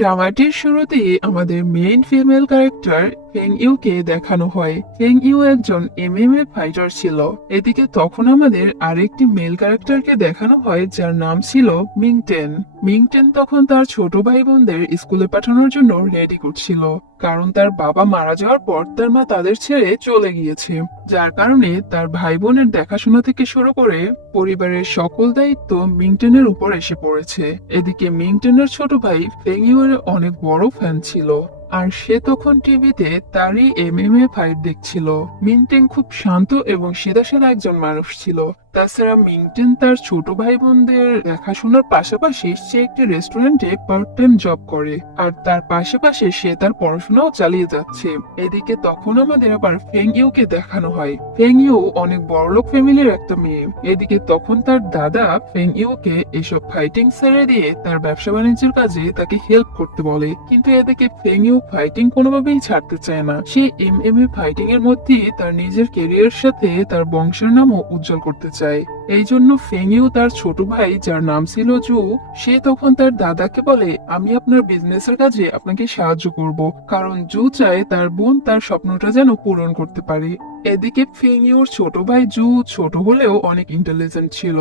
ড্রামাটির শুরুতে আমাদের main female character feng UK দেখানো হয়। ফেং ইউ একজন এমএমএ ফাইটার ছিল। এদিকে তখন আমাদের আরেকটি মেল ক্যারেক্টারকে দেখানো হয় যার নাম ছিল মিংটেন। মিংটেন তখন তার ছোট ভাই বোনদের স্কুলে পাঠানোর জন্য রেডি করছিল, কারণ তার বাবা মারা যাওয়ার পর তার মা তাদের ছেড়ে চলে গিয়েছে, যার কারণে তার ভাই বোনের দেখাশোনা থেকে শুরু করে পরিবারের সকল দায়িত্ব মিংটেনের উপর এসে পড়েছে। এদিকে মিংটেনের ছোট ভাই ফেং ইউর অনেক বড় ফ্যান ছিল, আর সে তখন টিভিতে তারই এমএমএ ফাইট দেখছিল। মিংটেন খুব শান্ত এবং সিধাসাধা একজন মানুষ ছিল। তাছাড়া মিংটেন তার ছোট ভাই বোনদের দেখাশোনার পাশাপাশি সে একটি রেস্টুরেন্টে পার্ট টাইম জব করে, আর তার পাশাপাশি সে তার পড়াশোনাও চালিয়ে যাচ্ছে। এদিকে তখন আমাদের আবার ফেং ইউকে দেখানো হয়। ফেং ইউ অনেক বড়লোক ফ্যামিলির একটা মেয়ে। এদিকে তখন তার দাদা ফেং ইউকে এসব ফাইটিং ছেড়ে দিয়ে তার ব্যবসা বাণিজ্যের কাজে তাকে হেল্প করতে বলে, কিন্তু এদিকে ফেং ইউ ফাইটিং কোনোভাবেই ছাড়তে চায় না। সে এমএমএ ফাইটিং এর মধ্যেই তার নিজের ক্যারিয়ার সাথে তার বংশের নামও উজ্জ্বল করতে চায়। এই জন্য ফেং ইউ তার ছোট ভাই যার নাম ছিল জু, সে তখন তার দাদাকে বলে, আমি আপনার বিজনেসের কাজে আপনাকে সাহায্য করব, কারণ জু চায় তার বোন তার স্বপ্নটা যেন পূরণ করতে পারে। এদিকে ফেং ইউর ছোট ভাই জু ছোট হলেও অনেক ইন্টেলিজেন্ট ছিল।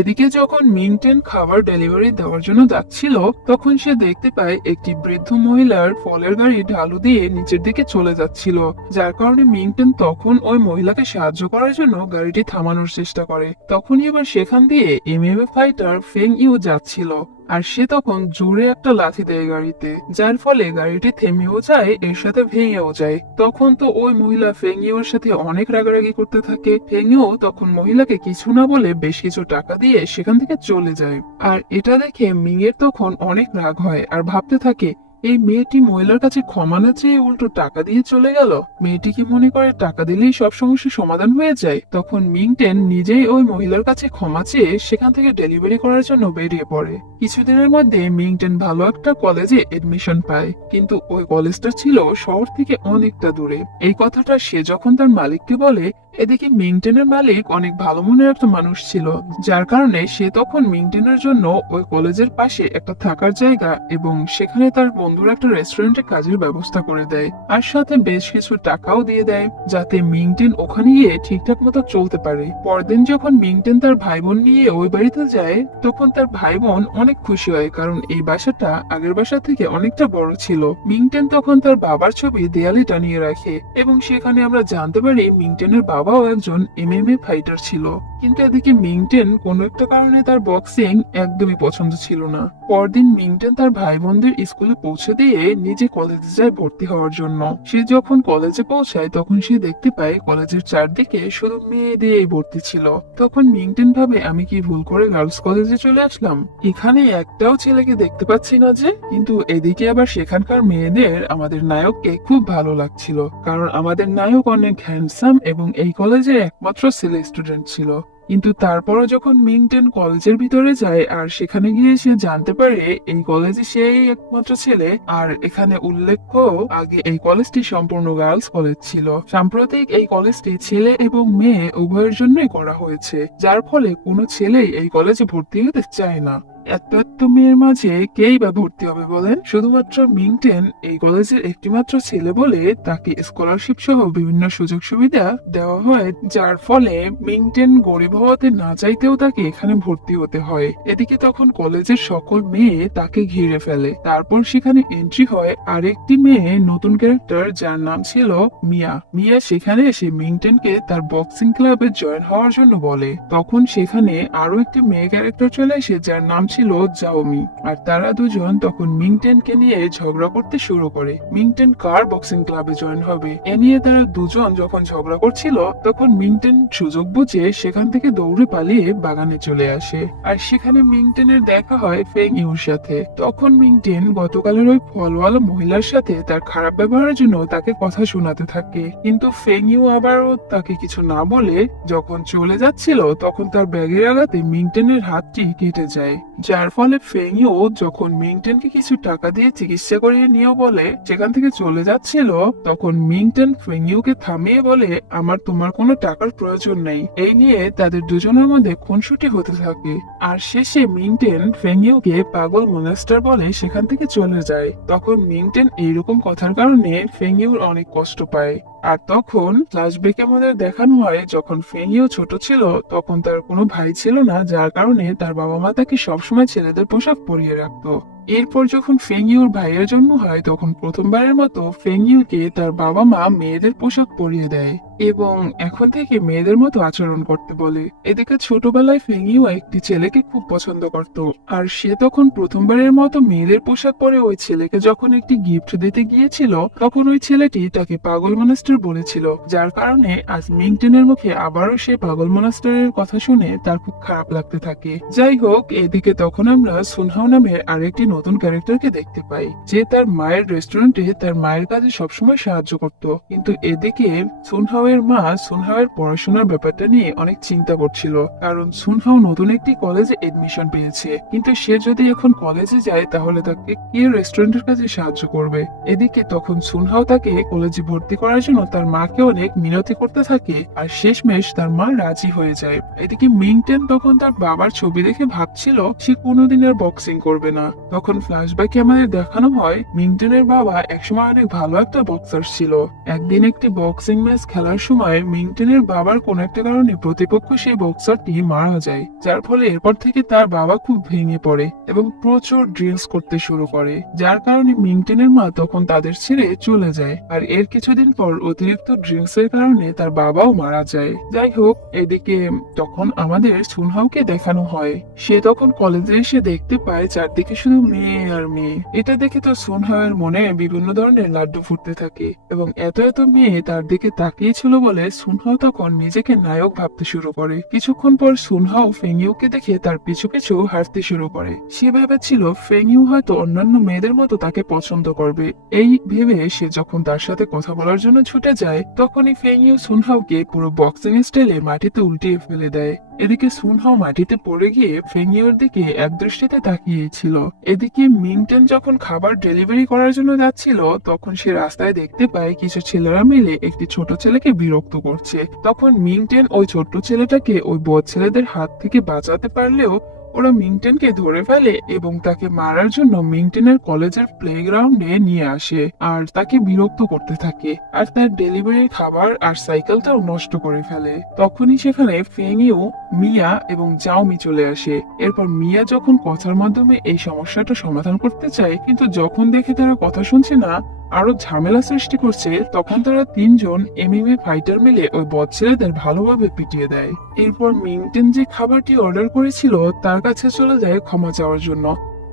এদিকে যখন মিংটেন খাবার ডেলিভারি দেওয়ার জন্য যাচ্ছিল, তখন সে দেখতে পায় একটি বৃদ্ধ মহিলার ফলের গাড়ি ঢালু দিয়ে নিচের দিকে চলে যাচ্ছিল, যার কারণে মিংটেন তখন ওই মহিলাকে সাহায্য করার জন্য গাড়িটি থামানোর চেষ্টা করে। তখনই আবার সেখান দিয়ে এমএমএ ফাইটার ফেং ইউ যাচ্ছিল, আর সে তখন জোরে একটা লাথি দেয় গাড়িতে, যার ফলে গাড়িটি থেমেও যায়, এর সাথে ভেঙেও যায়। তখন তো ওই মহিলা ফেং ইউর সাথে অনেক রাগারাগি করতে থাকে। ফেং ইউ তখন মহিলাকে কিছু না বলে বেশ কিছু টাকা দিয়ে সেখান থেকে চলে যায়। আর এটা দেখে মিং এর তখন অনেক রাগ হয়, আর ভাবতে থাকে, এই মেয়েটি মহিলার কাছে ক্ষমা না চেয়ে উল্টো টাকা দিয়ে চলে গেল। মেয়েটি কি মনে করে টাকা দিলেই সব সমস্যার সমাধান হয়ে যায়? তখন মিংটেন নিজেই ওই মহিলার কাছে ক্ষমা চেয়ে সেখান থেকে ডেলিভারি করার জন্য বেরিয়ে পড়ে। কিছুদিনের মধ্যে মিংটেন ভালো একটা কলেজে এডমিশন পায়, কিন্তু ওই কলেজটা ছিল শহর থেকে অনেকটা দূরে। এই কথাটা সে যখন তার মালিককে বলে, এদিকে মিংটেনের মালিক অনেক ভালো মনের একটা মানুষ ছিল, যার কারণে সে তখন মিংটেনের জন্য ওই কলেজের পাশে একটা থাকার জায়গা এবং সেখানে তার বন্ধুর একটা রেস্টুরেন্টে কাজের ব্যবস্থা করে দেয়, আর সাথে বেশ কিছু টাকাও দিয়ে দেয়, যাতে মিংটেন ওখানে গিয়ে ঠিকঠাক মতো চলতে পারে। পরদিন যখন মিংটেন তার ভাই বোন নিয়ে ওই বাড়িতে যায়, তখন তার ভাই বোন অনেক খুশি হয়, কারণ এই বাসাটা আগের বাসা থেকে অনেকটা বড় ছিল। মিংটেন তখন তার বাবার ছবি দেয়ালে টানিয়ে রাখে, এবং সেখানে আমরা জানতে পারি মিংটেনের বাবাও একজন এমএমএ ফাইটার ছিল। কিন্তু এদিকে মিংটেন কোনো একটা কারণে তার বক্সিং একদমই পছন্দ ছিল না। পরদিন মিংটেন তার ভাই বোনদের স্কুলে পৌঁছে দিয়ে নিজে কলেজে যায় ভর্তি হওয়ার জন্য। সে যখন কলেজে পৌঁছায় তখন সে দেখতে পায় কলেজের চারদিকে শুধু মেয়ে দিয়েই ভর্তি ছিল। তখন মিংটেন ভাবে, আমি কি ভুল করে গার্লস কলেজে চলে আসলাম? এখানে একটাও ছেলেকে দেখতে পাচ্ছি না যে। কিন্তু এদিকে আবার সেখানকার মেয়েদের আমাদের নায়ককে খুব ভালো লাগছিল, কারণ আমাদের নায়ক অনেক হ্যান্ডসাম এবং এই কলেজে একমাত্র ছেলে স্টুডেন্ট ছিল। কিন্তু তারপরও যখন মিংটেন কলেজের ভিতরে যায় আর সেখানে গিয়ে সে জানতে পারে এই কলেজে সেই একমাত্র ছেলে, আর এখানে উল্লেখ্য আগে এই কলেজটি সম্পূর্ণ গার্লস কলেজ ছিল। সাম্প্রতিক এই কলেজটি ছেলে এবং মেয়ে উভয়ের জন্যই করা হয়েছে, যার ফলে কোনো ছেলেই এই কলেজে ভর্তি হতে চায় না। এত এত মেয়ের মাঝে কেই বা ভর্তি হবে বলেন? শুধুমাত্র মিংটেন এই কলেজের একটিমাত্র ছেলে বলে তাকে স্কলারশিপ সহ বিভিন্ন সুযোগ সুবিধা দেওয়া হয়, যার ফলে মিংটেন গরিব হওয়াতে না চাইতেও তাকে এখানে ভর্তি হতে হয়। এদিকে তখন কলেজের সকল মেয়ে তাকে ঘিরে ফেলে। তারপর সেখানে এন্ট্রি হয় আরেকটি মেয়ে, নতুন ক্যারেক্টার, যার নাম ছিল মিয়া। মিয়া সেখানে এসে মিংটেনকে তার বক্সিং ক্লাবে জয়েন হওয়ার জন্য বলে। তখন সেখানে আরো একটি মেয়ে ক্যারেক্টার চলে আসে যার নাম ছিল জাওমি, আর তারা দুজন তখন মিংটেনকে নিয়ে ঝগড়া করতে শুরু করে। মিংটেন কার বক্সিং ক্লাবে জয়েন হবে এ নিয়ে তারা দুজন যখন ঝগড়া করছিল, তখন মিংটেন সুযোগ বুঝে সেখান থেকে দৌড়ে পালিয়ে বাগানে চলে আসে, আর সেখানে মিংটেনের দেখা হয় ফেং ইউর সাথে। তখন মিংটেন গতকালের ওই ফলওয়ালা মহিলার সাথে তার খারাপ ব্যবহারের জন্য তাকে কথা শোনাতে থাকে, কিন্তু ফেং ইউ আবারও তাকে কিছু না বলে যখন চলে যাচ্ছিল, তখন তার ব্যাগের আঘাতে মিংটেনের হাতটি কেটে যায়। যার ফলে ফেংইউ যখন মিংটেনকে কিছু টাকা দিয়ে চিকিৎসা করিয়ে নিয়েও বলে সেখান থেকে চলে যাচ্ছিল, তখন মিংটেন ফেংইউকে থামিয়ে বলে আমার তোমার কোনো টাকার প্রয়োজন নেই। এই নিয়ে তাদের দুজনের মধ্যে খুনসুটি হতে থাকে। আর শেষে মিংটেন ফেংইউকে পাগল মনস্টার বলে সেখান থেকে চলে যায়। তখন মিংটেন এইরকম কথার কারণে ফেংইউর অনেক কষ্ট পায়। আর তখন ফ্ল্যাশব্যাকে আমাদের দেখানো হয় যখন ফেংইউ ছোট ছিল তখন তার কোনো ভাই ছিল না, যার কারণে তার বাবা মা তাকে সবসময় ছেলেদের পোশাক পরিয়ে রাখতো। এরপর যখন ফেংইউর ভাইয়ের জন্ম হয় তখন প্রথমবারের মতো ফেংইউকে তার বাবা মা মেয়েদের পোশাক পরিয়ে দেয় এবং এখন থেকে মেয়েদের মতো আচরণ করতে বলে। এদিকে ছোটবেলায় ফেংইউ একটি ছেলেকে খুব পছন্দ করত, আর সে তখন প্রথমবারের মতো মেয়েদের পোশাক পরে ওই ছেলেকে যখন একটি গিফট দিতে গিয়েছিল তখন ওই ছেলেটি তাকে পাগল মনস্টার বলেছিল, যার কারণে আজ মিংটেনের মুখে আবারও সে পাগল মনস্টারের কথা শুনে তার খুব খারাপ লাগতে থাকে। যাই হোক, এদিকে তখন আমরা সুনহাও নামের আরেকটি নতুন ক্যারেক্টারকে দেখতে পাই, যে তার মায়ের রেস্টুরেন্টে তার মায়ের কাজে সবসময় সাহায্য করত। কিন্তু এদিকে সুনহাও এর মা সুনহাও এর পড়াশোনার ব্যাপারটা নিয়ে অনেক চিন্তা করছিল, কারণ সুনহাও নতুন একটি কলেজে এডমিশন পেয়েছে, কিন্তু সে যদি এখন কলেজে যায় তাহলে তাকে কে রেস্টুরেন্টের কাজে সাহায্য করবে। এদিকে তখন সুনহাও তাকে কলেজে ভর্তি করার জন্য তার মাকে অনেক মিনতি করতে থাকে, আর শেষমেশ তার মা রাজি হয়ে যায়। এদিকে মিংটেন তখন তার বাবার ছবি দেখে ভাবছিল সে কোনোদিন আর বক্সিং করবে না। তখন ফ্ল্যাশব্যাকে আমাদের দেখানো হয় মিংটেনের বাবা একসময় অনেক ভালো একটা বক্সার ছিল। একদিন একটি বক্সিং ম্যাচ খেলার সময় মিংটেনের বাবার কোন একটা কারণে প্রতিপক্ষ সেই বক্সারটি মারা যায়, যার ফলে এরপর থেকে তার বাবা খুব ভেঙে পড়ে এবং প্রচুর ড্রিঙ্কস করতে শুরু করে, যার কারণে মিংটেনের মা তখন তাদের ছেড়ে চলে যায়। আর এর কিছুদিন পর অতিরিক্ত ড্রিঙ্কস এর কারণে তার বাবাও মারা যায়। যাই হোক, এদিকে তখন আমাদের সুনহাওকে দেখানো হয় সে তখন কলেজে এসে দেখতে পায় চারদিকে শুধু মেয়ে আর মেয়ে। এটা দেখে তো সুনহাওয়ের মনে বিভিন্ন ধরনের লাড্ডু ফুটতে থাকে এবং এত এত মেয়ে তার দিকে তাকিয়েছিল বলে সুনহাও তখন নিজেকে নায়ক ভাবতে শুরু করে। কিছুক্ষণ পর সুনহাও ফেংইউকে দেখে তার পিছু পিছু হাঁটতে শুরু করে। সে ভেবেছিল ফেংইউ হয়তো অন্যান্য মেয়েদের মতো তাকে পছন্দ করবে। এই ভেবে সে যখন তার সাথে কথা বলার জন্য ছুটে যায় তখনই ফেংইউ সুনহাওকে পুরো বক্সিং স্টাইলে মাটিতে উল্টিয়ে ফেলে দেয়। এদিকে সুনহাও মাটিতে পড়ে গিয়ে ফেংইউর দিকে একদৃষ্টিতে তাকিয়েছিল। এদিকে মিংটেন যখন খাবার ডেলিভারি করার জন্য যাচ্ছিল তখন সে রাস্তায় দেখতে পায় কিছু ছেলেরা মিলে একটি ছোট ছেলেকে বিরক্ত করছে। তখন মিংটেন ওই ছোট্ট ছেলেটাকে ওই বদ ছেলেদের হাত থেকে বাঁচাতে পারলেও ওরা মিংটেনকে ধরে ফেলে এবং তাকে মারার জন্য মিংটেনের কলেজের প্লেগ্রাউন্ডে নিয়ে আসে আর তাকে বিরক্ত করতে থাকে, আর তার ডেলিভারির খাবার আর সাইকেলটাও নষ্ট করে ফেলে। তখনই সেখানে ফেংইউ, মিয়া এবং জাওমি চলে আসে। এরপর মিয়া যখন কথার মাধ্যমে এই সমস্যাটা সমাধান করতে চায়, কিন্তু যখন দেখে তারা কথা শুনছে না, আরো ঝামেলা সৃষ্টি করছে, তখন তারা তিনজন এমএমএ ফাইটার মিলে ওই বদ ছেলেদের ভালোভাবে পিটিয়ে দেয়। এরপর মিংটেন যে খাবারটি অর্ডার করেছিল তার কাছে চলে যায় ক্ষমা চাওয়ার জন্য।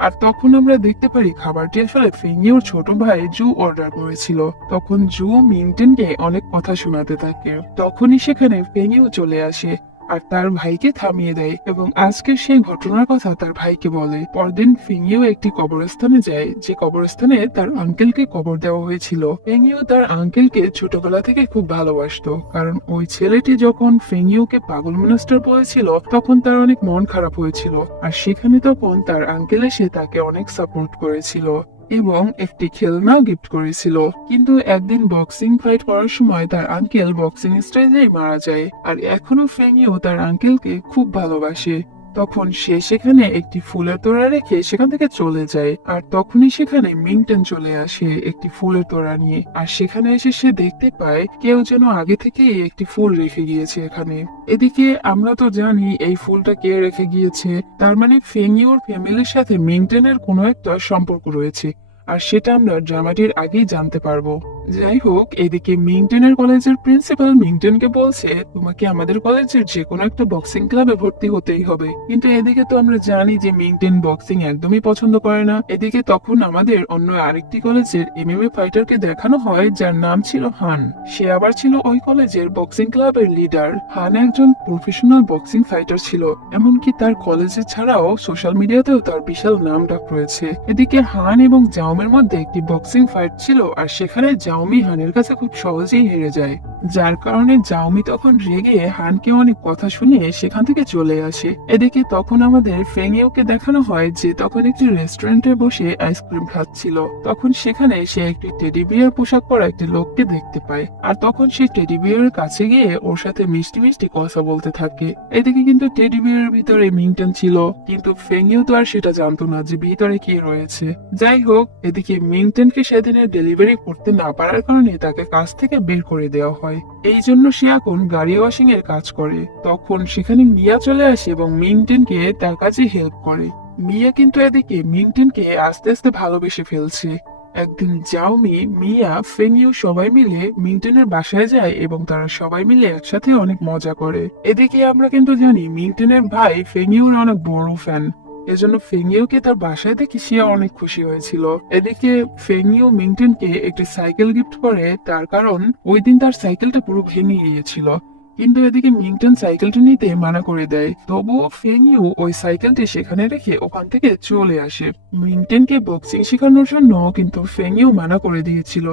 আর তখন আমরা দেখতে পারি খাবারটি আসলে ফেংইউর ছোট ভাই জু অর্ডার করেছিল। তখন জু মিংটেনকে অনেক কথা শোনাতে থাকে। তখনই সেখানে ফেংইউ চলে আসে আর তার ভাইকে থামিয়ে দেয় এবং আজকের সেই ঘটনার কথা তার ভাইকে বলে। পরদিন ফেংইউ একটি কবরস্থানে যায়, যে কবরস্থানে তার আঙ্কেলকে কবর দেওয়া হয়েছিল। ফেংইউ তার আঙ্কেলকে ছোটবেলা থেকে খুব ভালোবাসতো, কারণ ওই ছেলেটি যখন ফেংইউকে পাগল মনস্টার বলেছিল তখন তার অনেক মন খারাপ হয়েছিল, আর সেখানে তখন তার আঙ্কেল এসে তাকে অনেক সাপোর্ট করেছিল এবং একটি খেলনাও গিফট করেছিল। কিন্তু একদিন বক্সিং ফাইট করার সময় তার আঙ্কেল বক্সিং স্টেজেই মারা যায়, আর এখনো ফেংইউ তার আঙ্কেলকে খুব ভালোবাসে। তখন সে সেখানে একটি ফুলের তোড়া রেখে সেখান থেকে চলে যায়, আর তখনই সেখানে মিংটেন চলে আসে একটি ফুলের তোড়া নিয়ে। আর সেখানে এসে সে দেখতে পায় কেউ যেন আগে থেকেই একটি ফুল রেখে গিয়েছে এখানে। এদিকে আমরা তো জানি এই ফুলটা কে রেখে গিয়েছে, তার মানে ফেংইউর ফ্যামিলির সাথে মিংটেনের কোনো একটা সম্পর্ক রয়েছে, আর সেটা আমরা ড্রামাটির আগেই জানতে পারবো। যাই হোক, এদিকে মিংটেনের কলেজের প্রিন্সিপাল মিংটেনকে বলছে তোমাকে আমাদের কলেজের যে কোনো একটা বক্সিং ক্লাবে ভর্তি হতেই হবে। কিন্তু এদিকে তো আমরা জানি যে মিংটেন বক্সিং একদমই পছন্দ করে না। এদিকে তখন আমাদের অন্য আরেকটি কলেজের এমএমএ ফাইটারকে দেখানো হয় যার নাম ছিল হান। সে আবার ছিল ওই কলেজের বক্সিং ক্লাবের লিডার। হান একজন প্রফেশনাল বক্সিং ফাইটার ছিল, এমনকি তার কলেজে ছাড়াও সোশ্যাল মিডিয়াতেও তার বিশাল নাম ডাক রয়েছে। এদিকে হান এবং জাওমের মধ্যে একটি বক্সিং ফাইট ছিল, আর সেখানে জাওমি হানের কাছে খুব সহজেই হেরে যায়। যার কারণে জাওমি তখন রেগে হানকে অনেক কথা শুনিয়ে সেখান থেকে চলে আসে। এদিকে তখন আমাদের ফেংইউকে দেখানো হয় যে তখন একটি রেস্টুরেন্টে বসে আইসক্রিম খাচ্ছিল। তখন সেখানে সে একটি টেডি বিয়ার পোশাক পরা একটি লোককে দেখতে পায়, আর তখন সে টেডি বিয়ারের কাছে গিয়ে ওর সাথে মিষ্টি মিষ্টি কথা বলতে থাকে। এদিকে কিন্তু টেডি বিয়ারের ভিতরে মিংটেন ছিল, কিন্তু ফেংইউ তো আর সেটা জানতো না যে ভিতরে কি রয়েছে। যাই হোক, এদিকে মিংটেনকে সেদিনের ডেলিভারি করতে না পারার কারণে তাকে কাজ থেকে বের করে দেওয়া হয়। এই জন্য সে এখন গাড়ি ওয়াশিং এর কাজ করে। তখন সেখানে মিয়া চলে আসে এবং মিংটেনকে তার কাজে হেল্প করে। মিয়া কিন্তু এদিকে মিংটেনকে আস্তে আস্তে ভালোবেসে ফেলছে। একদিন জাওমি, মিয়া, ফেংইউ সবাই মিলে মিংটেনের বাসায় যায় এবং তারা সবাই মিলে একসাথে অনেক মজা করে। এদিকে আমরা কিন্তু জানি মিংটেনের ভাই ফেংইউর অনেক বড় ফ্যান, এজন্য ফেংইউকে তার বাসায় দেখে সে অনেক খুশি হয়েছিল। এদিকে ফেংইউ মিংটেনকে একটি সাইকেল গিফট করে, তার কারণ ওই দিন তার সাইকেলটা পুরো ভেঙে গিয়েছিল। কিন্তু এদিকে মিংটেন সাইকেলটি নিতে মানা করে দেয়, তবুও ফেংইউ ওই সাইকেলটি সেখানে রেখে ওখান থেকে চলে আসে। মিংটেনকে বক্সিং শেখানোর জন্য কিন্তু ফেংইউ মানা করে দিয়েছিল,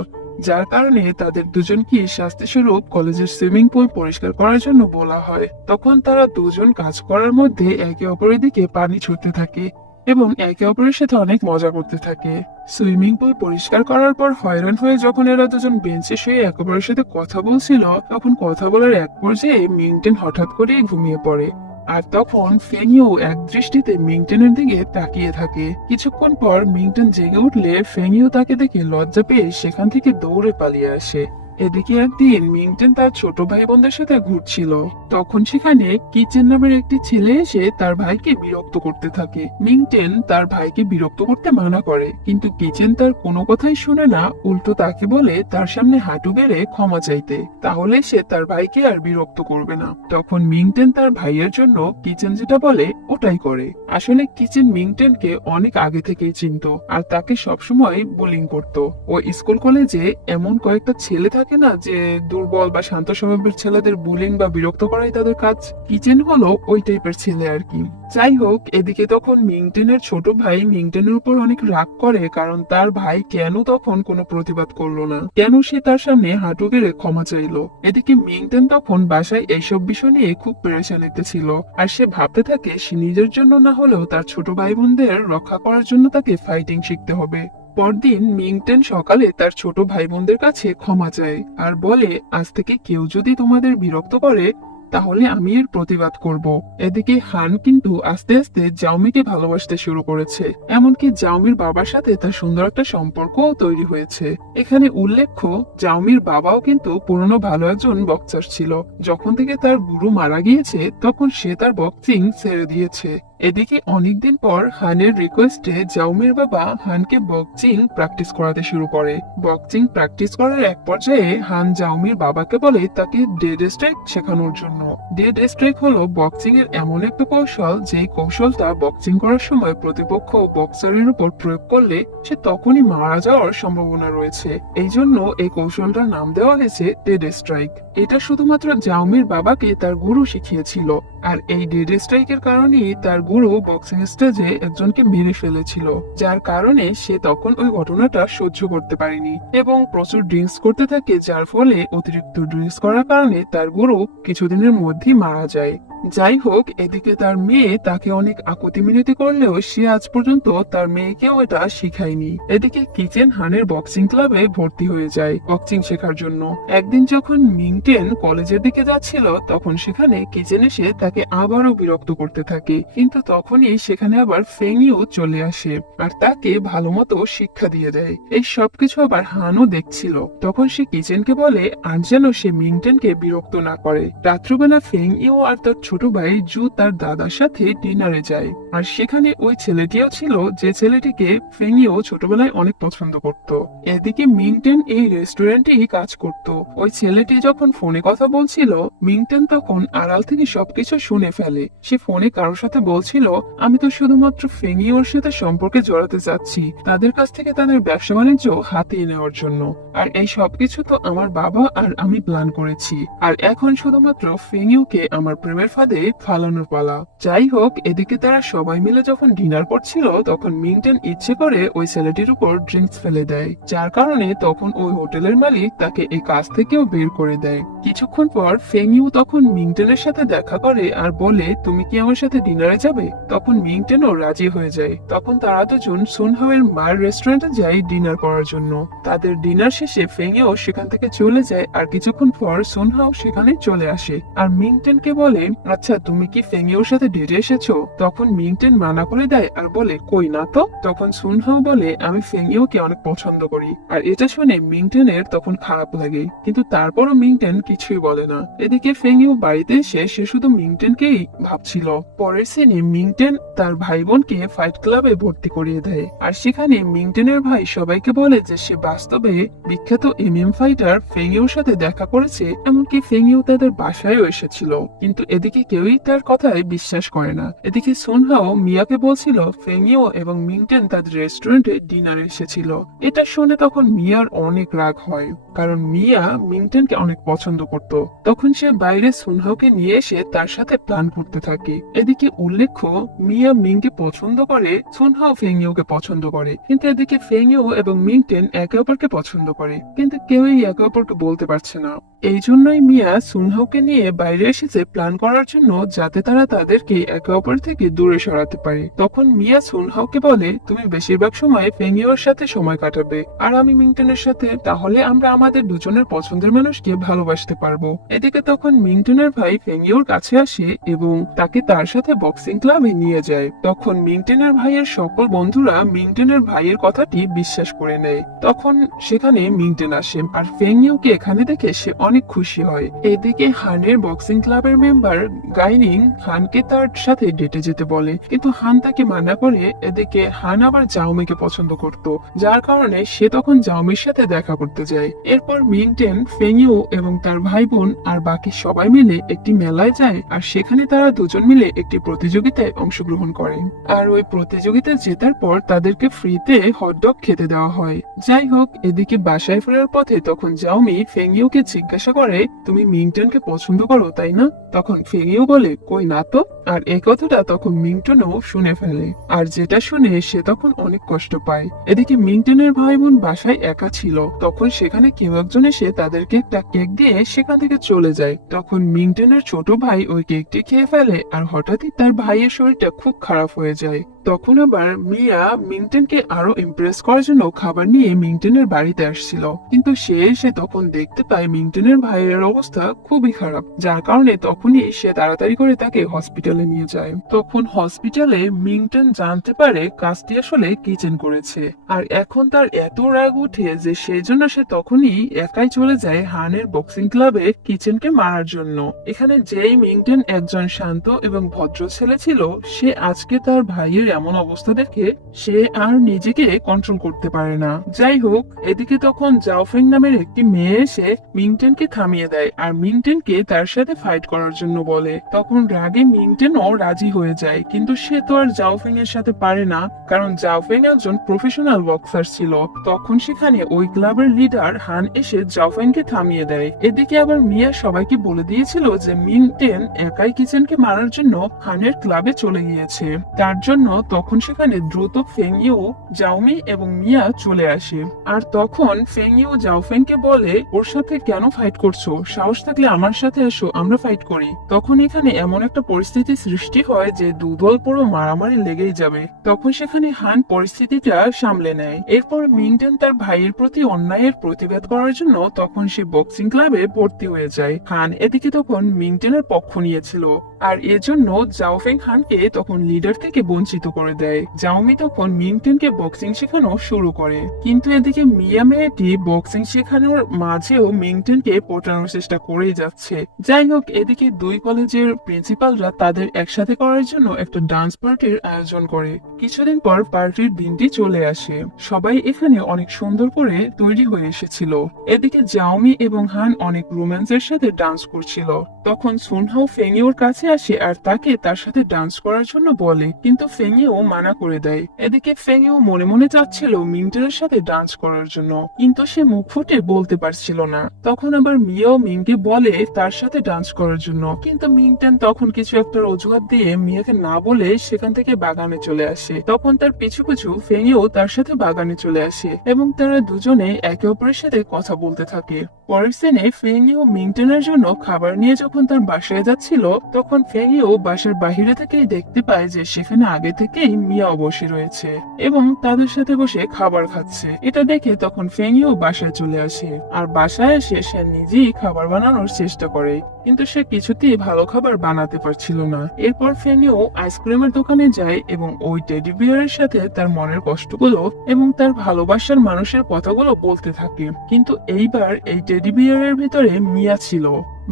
যার কারণে তাদের দুজনকে শাস্তি স্বরূপ কলেজের সুইমিং পুল পরিষ্কার করার জন্য বলা হয়। তখন তারা দুজন কাজ করার মধ্যে একে অপরের দিকে পানি ছুটতে থাকে এবং একে অপরের সাথে অনেক মজা করতে থাকে। সুইমিং পুল পরিষ্কার করার পর হয়রান হয়ে যখন এরা দুজন বেঞ্চে শুয়ে একে অপরের সাথে কথা বলছিল, তখন কথা বলার এক পর্যায়ে মিংটেন হঠাৎ করে ঘুমিয়ে পড়ে। আর তখন ফেংইউ এক দৃষ্টিতে মিংটেনের দিকে তাকিয়ে থাকে। কিছুক্ষণ পর মিংটেন জেগে উঠলে ফেংইউ তাকে দেখে লজ্জা পেয়ে সেখান থেকে দৌড়ে পালিয়ে আসে। এদিকে একদিন মিংটেন তার ছোট ভাই বোনদের সাথে ঘুরছিল। তখন সেখানে কিচেন নামের একটি ছেলে এসে তার ভাইকে বিরক্ত করতে থাকে। মিংটেন তার ভাইকে বিরক্ত করতে মানা করে, কিন্তু কিচেন তার কোনো কথাই শুনে না, উল্টো তাকে বলে তার সামনে হাঁটু গেড়ে ক্ষমা চাইতে, তাহলে সে তার ভাইকে আর বিরক্ত করবে না। তখন মিংটেন তার ভাইয়ের জন্য কিচেন যেটা বলে ওটাই করে। আসলে কিচেন মিংটেনকে অনেক আগে থেকেই চিনতো আর তাকে সবসময় বুলিং করত। ও স্কুল কলেজে এমন কয়েকটা ছেলে থাকে না যে দুর্বল বা শান্ত স্বভাবের ছেলেদের বুলিং বা বিরক্ত করাই তাদের কাজ, কিচেন হলো ওই টাইপের ছেলে আর কি। যাই হোক, এদিকে তখন মিংটেনের ছোট ভাই মিংটেনের উপর অনেক রাগ করে, কারণ তার ভাই কেন তখন কোনো প্রতিবাদ করলো না, কেন সে তার সামনে হাঁটু গেড়ে ক্ষমা চাইলো। এদিকে মিংটেন তখন বাসায় এইসব বিষয় নিয়ে খুব পেরেশানিতে ছিল, আর সে ভাবতে থাকে সে নিজের জন্য না হলেও তার ছোট ভাই বোনদের রক্ষা করার জন্য তাকে ফাইটিং শিখতে হবে। পরদিন মিংটেন সকালে তার ছোট ভাই বোনদের কাছে ক্ষমা চায় আর বলে, আজ থেকে কেউ যদি তোমাদের বিরক্ত করে তাহলে আমি এর প্রতিবাদ করব। এদিকে হান কিন্তু আস্তে আস্তে জাওমিকে ভালোবাসতে শুরু করেছে, এমনকি জাওমির বাবার সাথে তার সুন্দর একটা সম্পর্কও তৈরি হয়েছে। এখানে উল্লেখ্য, জাওমির বাবাও কিন্তু পুরনো ভালো একজন বক্সার ছিল। যখন থেকে তার গুরু মারা গিয়েছে তখন সে তার বক্সিং ছেড়ে দিয়েছে। এদিকে অনেকদিন পর হানের রিকোয়েস্টে জাওমির বাবা হানকে বক্সিং প্র্যাকটিস করাতে শুরু করে। বক্সিং প্র্যাকটিস করার এক পর্যায়ে হান জাওমির বাবাকে বলে তাকে ডেড স্ট্রাইক শেখানোর জন্য। ডেড স্ট্রাইক হলো বক্সিং এর এমন একটা কৌশল, যে কৌশলটা বক্সিং করার সময় প্রতিপক্ষ বক্সারের উপর প্রয়োগ করলে সে তখনই মারা যাওয়ার সম্ভাবনা রয়েছে। এই জন্য এই কৌশলটার নাম দেওয়া হয়েছে ডেড স্ট্রাইক। এটা শুধুমাত্র জাওমির বাবাকে তার গুরু শিখিয়েছিল, আর এই ডেড স্ট্রাইকের কারণেই তার গুরু বক্সিং স্টেজে একজনকে মেরে ফেলেছিল, যার কারণে সে তখন ওই ঘটনাটা সহ্য করতে পারেনি এবং প্রচুর ড্রিঙ্কস করতে থাকে, যার ফলে অতিরিক্ত ড্রিঙ্কস করার কারণে তার গুরু কিছুদিনের মধ্যেই মারা যায়। যাই হোক, এদিকে তার মেয়ে তাকে অনেক আকুতি মিনতি করলেও সে আজ পর্যন্ত তার মেয়েকেও এটা শিখায়নি। এদিকে কিচেন হানের বক্সিং ক্লাবে ভর্তি হয়ে যায় বক্সিং শেখার জন্য। একদিন যখন মিংটেন কলেজের দিকে যাচ্ছিল তখন সেখানে কিচেন এসে তাকে আবারও বিরক্ত করতে থাকে, কিন্তু তখনই সেখানে আবার ফেংইউ চলে আসে আর তাকে ভালো মতো শিক্ষা দিয়ে দেয়। এই সবকিছু আবার হানও দেখছিল। তখন সে কিচেনকে বলে আর যেন সে মিংটেনকে বিরক্ত না করে। রাত্রবেলা ফেংইউ আর তার ছোট ভাই জু তার দাদার সাথে ডিনারে যায়, আর সেখানে ওই ছেলেটিও ছিল যে ছেলেটিকে ফেংইউ ছোটবেলায় অনেক পছন্দ করত। এদিকে মিংটেন এই রেস্টুরেন্টেই কাজ করত। ওই ছেলেটি যখন ফোনে কথা বলছিল, মিংটেন তখন আড়াল থেকে সবকিছু শুনে ফেলে। সে ফোনে কারোর সাথে বলছিল, আমি তো শুধুমাত্র ফেংইউর সাথে সম্পর্কে জড়াতে চাচ্ছি, তাদের কাছ থেকে তাদের ব্যবসা বাণিজ্য হাতিয়ে নেওয়ার জন্য। আর এই সবকিছু তো আমার বাবা আর আমি প্ল্যান করেছি, আর এখন শুধুমাত্র ফেংইউকে আমার প্রেমের ফাঁদে ফালানোর পালা। যাই হোক, এদিকে তারা সবাই মিলে যখন ডিনার করছিল তখন মিংটেন ইচ্ছে করে ওই ছেলেটির উপর ড্রিঙ্কস ফেলে দেয়, যার কারণে তখন ওই হোটেলের মালিক তাকে এই কাজ থেকেও বের করে দেয়। কিছুক্ষণ পর ফেং ইউ তখন মিংটেনের সাথে দেখা করে আর বলে, তুমি কি আমার সাথে ডিনারে যাবে? তখন মিংটেনও রাজি হয়ে যায়। তখন তারা দুজন সুনহাও এর মায়ের রেস্টুরেন্টে যায় ডিনার করার জন্য। তাদের ডিনার শেষে ফেং ইউ সেখান থেকে চলে যায় আর কিছুক্ষণ পর সুনহাও সেখানে চলে আসে আর মিংটেনকে বলে, আচ্ছা তুমি কি ফেং ইউর সাথে ডেটে এসেছো? তখন মিংটেন মানা করে দেয় আর বলে, কই না তো। তখন সুনহাও বলে, আমি ফেং ইউকে অনেক পছন্দ করি। আর এটা শুনে মিংটেনের তখন খারাপ লাগে, কিন্তু তারপরও মিংটেন কিছুই বলে না। এদিকে ফেং ইউ বাড়িতে এসে সে শুধু মিংটেনকেই ভাবছিল। পরের সিনে মিংটেন তার ভাই বোনকে ফাইট ক্লাবে ভর্তি করিয়ে দেয় আর সেখানে মিংটেনের ভাই সবাইকে বলে যে সে বাস্তবে বিখ্যাত এমএম ফাইটার ফেং ইউর সাথে দেখা করেছে, এমনকি ফেং ইউ তাদের বাসায়ও এসেছিল। কিন্তু এদিকে কেউই তার কথায় বিশ্বাস করে না। এদিকে সুনহাও মিয়াকে বলছিল ফেং ইউ এবং মিংটেন তাদের রেস্টুরেন্টে ডিনারে এসেছিল। এটা শুনে তখন মিয়ার অনেক রাগ হয়, কারণ মিয়া মিংটেনকে অনেক পছন্দ করত। তখন সে বাইরে সুনহাওকে নিয়ে এসে তার সাথে প্ল্যান করতে থাকে। এদিকে উল্লেখ্য, মিয়া মিংকে পছন্দ করে, সুনহাও ফেং ইউকে পছন্দ করে, কিন্তু এদিকে ফেং ইউ এবং মিংটেন একে অপরকে পছন্দ করে, কিন্তু কেউই একে অপরকে বলতে পারছে না। এই জন্যই মিয়া সুনহাওকে নিয়ে বাইরে এসেছে প্ল্যান করার জন্য, যাতে তারা তাদেরকে একে অপর থেকে দূরে সরাতে পারে। তখন মিয়া সুনহাওকে বলে, তুমি বেশিরভাগ সময় ফেং ইউর সাথে সময় কাটাবে আর আমি মিংটেনের সাথে, তাহলে আমরা আমাদের দুজনের পছন্দের মানুষকে ভালোবাসতে পারবো। এদিকে তখন মিংটেনের ভাই ফেং ইউর কাছে আসে এবং তাকে তার সাথে বক্সিং ক্লাবে নিয়ে যায়। তখন মিংটেনের ভাইয়ের সকল বন্ধুরা মিংটেনের ভাইয়ের কথাটি বিশ্বাস করে নেয়। তখন সেখানে মিংটেন আসে আর ফেং ইউকে এখানে দেখে সে অনেক খুশি হয়। এদিকে হানের বক্সিং ক্লাবের মেম্বার গাইনিং হানকে তার সাথে ডেটে যেতে বলে, কিন্তু হান তাকে মানা করে। এদিকে হান আবার জাওমিকে পছন্দ করত, যার কারণে সে তখন জাওমির সাথে দেখা করতে যায়। এরপর মিংটেন, ফেং ইউ এবং তার ভাই বোন আর বাকি সবাই মিলে একটি মেলায় যায় আর সেখানে তারা দুজন মিলে একটি প্রতিযোগিতায় অংশগ্রহণ করে। আর ওই প্রতিযোগিতায় জেতার পর তাদেরকে ফ্রিতে হটডগ খেতে দেওয়া হয়। যাই হোক, এদিকে বাসায় ফেরার পথে তখন জাওমি ফেং ইউকে জিজ্ঞাসা করে, তুমি মিংটেনকে পছন্দ করো তাই না? তখন ফেং ইউ বলে, কই না তো। আর এই কথাটা তখন মিংটেনও শুনে ফেলে, আর যেটা শুনে সে তখন অনেক কষ্ট পায়। এদিকে মিংটেনের ভাই বোন বাসায় একা ছিল, তখন সেখানে কেউ একজন এসে তাদেরকে একটা কেক দিয়ে সেখান থেকে চলে যায়। তখন মিংটেনের ছোট ভাই ওই কেকটি খেয়ে ফেলে আর হঠাৎই তার ভাইয়ের শরীরটা খুব খারাপ হয়ে যায়। তখন আবার মিয়া মিংটেনকে আরো ইমপ্রেস করার জন্য খাবার নিয়ে মিংটেনের বাড়িতে আসছিল, কিন্তু সে এসে তখন দেখতে পায় মিংটেনের ভাইয়ের অবস্থা খুবই খারাপ, যার কারণে তখনই সে তাড়াতাড়ি করে তাকে হসপিটালে নিয়ে যায়। তখন হসপিটালে মিংটেন জানতে পারে কাজটি আসলে কিচেন করেছে, আর এখন তার এত রাগ উঠে যে সেই জন্য সে তখনই একাই চলে যায় হানের বক্সিং ক্লাবে কিচেনকে মারার জন্য। এখানে যেই মিংটেন একজন শান্ত এবং ভদ্র ছেলে ছিল, সে আজকে তার ভাইয়ের এমন অবস্থা দেখে সে আর নিজেকে কন্ট্রোল করতে পারে না। যাই হোক, এদিকে তখন জাওফেং নামের একটি মেয়ে এসে মিংটেনকে থামিয়ে দেয় আর মিংটেনকে তার সাথে ফাইট করার জন্য বলে। তখন রাগে মিংটেনও রাজি হয়ে যায়, কিন্তু সে তো আর জাওফেং এর সাথে পারে না, কারণ জাওফেং একজন প্রফেশনাল বক্সার ছিল। তখন সেখানে ওই ক্লাবের লিডার হান এসে জাওফেংকে থামিয়ে দেয়। এদিকে আবার মিয়া সবাইকে বলে দিয়েছিল যে মিংটেন একাই কিচেনকে মারার জন্য হানের ক্লাবে চলে গিয়েছে, তার জন্য তখন সেখানে দ্রুত ফেং ইউ, জাওমি এবং মিয়া চলে আসে। আর তখন ফেং ইউ জাওফেংকে বলে, ওর সাথে কেন ফাইট করছো? সাহস থাকলে আমার সাথে এসো, আমরা ফাইট করি। তখন এখানে এমন একটা পরিস্থিতি সৃষ্টি হয় যে দুদল পুরো মারামারি লেগেই যাবে। তখন সেখানে হান পরিস্থিতিটা সামলে নেয়। এরপর মিংটেন তার ভাইয়ের প্রতি অন্যায়ের প্রতিবাদ করার জন্য তখন সে বক্সিং ক্লাবে ভর্তি হয়ে যায়। হান এদিকে তখন মিংটেনের পক্ষ নিয়েছিল, আর এজন্য জাওফেং হানকে তখন লিডার থেকে বঞ্চিত করে দেয়। জাওমি তখন মিংটেনকে বক্সিং শেখানো শুরু করে, কিন্তু এদিকে মিয়া মেয়েটি বক্সিং শেখানোর মাঝেও মিংটেনকে পটানোর চেষ্টা করেই যাচ্ছে। যাই হোক, এদিকে দুই কলেজের প্রিন্সিপালরা তাদের একসাথে করার জন্য একটা ডান্স পার্টির আয়োজন করে। কিছুদিন পর পার্টির দিনটি চলে আসে, সবাই এখানে অনেক সুন্দর করে তৈরি হয়ে এসেছিল। এদিকে জাওমি এবং হান অনেক রোম্যান্সের সাথে ডান্স করছিল। তখন সুনহাও ফেং ইউর কাছে আসে আর তাকে তার সাথে ডান্স করার জন্য বলে, কিন্তু ফেংইও মানা করে দেয়। এদিকে ফেংইও মনে মনে চাচ্ছিল মিংটেনের সাথে ডান্স করার জন্য, কিন্তু সে মুখ ফুটে বলতে পারছিল না। তখন আবার মিয়াও মিংকে বলে তার সাথে ডান্স করার জন্য, কিন্তু মিংটেন তখন কিছু একটা অজুহাত দিয়ে মিয়াকে না বলে সেখান থেকে বাগানে চলে আসে। তখন তার পিছু পিছু ফেংইও তার সাথে বাগানে চলে আসে এবং তারা দুজনে একে অপরের সাথে কথা বলতে থাকে। পরের সিনে ফেংইও মিংটেনের জন্য খাবার নিয়ে যখন তার বাসায় যাচ্ছিল, তখন ফেংইও বাসার বাহিরে থেকেই দেখতে পায় যে সেখানে আগে থেকেই মিয়াও বসে রয়েছে এবং তাদের সাথে বসে খাবার খাচ্ছে। এটা দেখে তখন ফেংইও বাসায় চলে আসে আর বাসায় এসে সে নিজেই খাবার বানানোর চেষ্টা করে, কিন্তু সে কিছুতেই ভালো খাবার বানাতে পারছিল না। এরপর ফেংইও আইসক্রিমের দোকানে যায় এবং ওই টেডি বিয়ারের সাথে তার মনের কষ্টগুলো এবং তার ভালোবাসার মানুষের কথাগুলো বলতে থাকে। কিন্তু এইবার এই টেডি বিয়ারের ভিতরে মিয়া ছিল।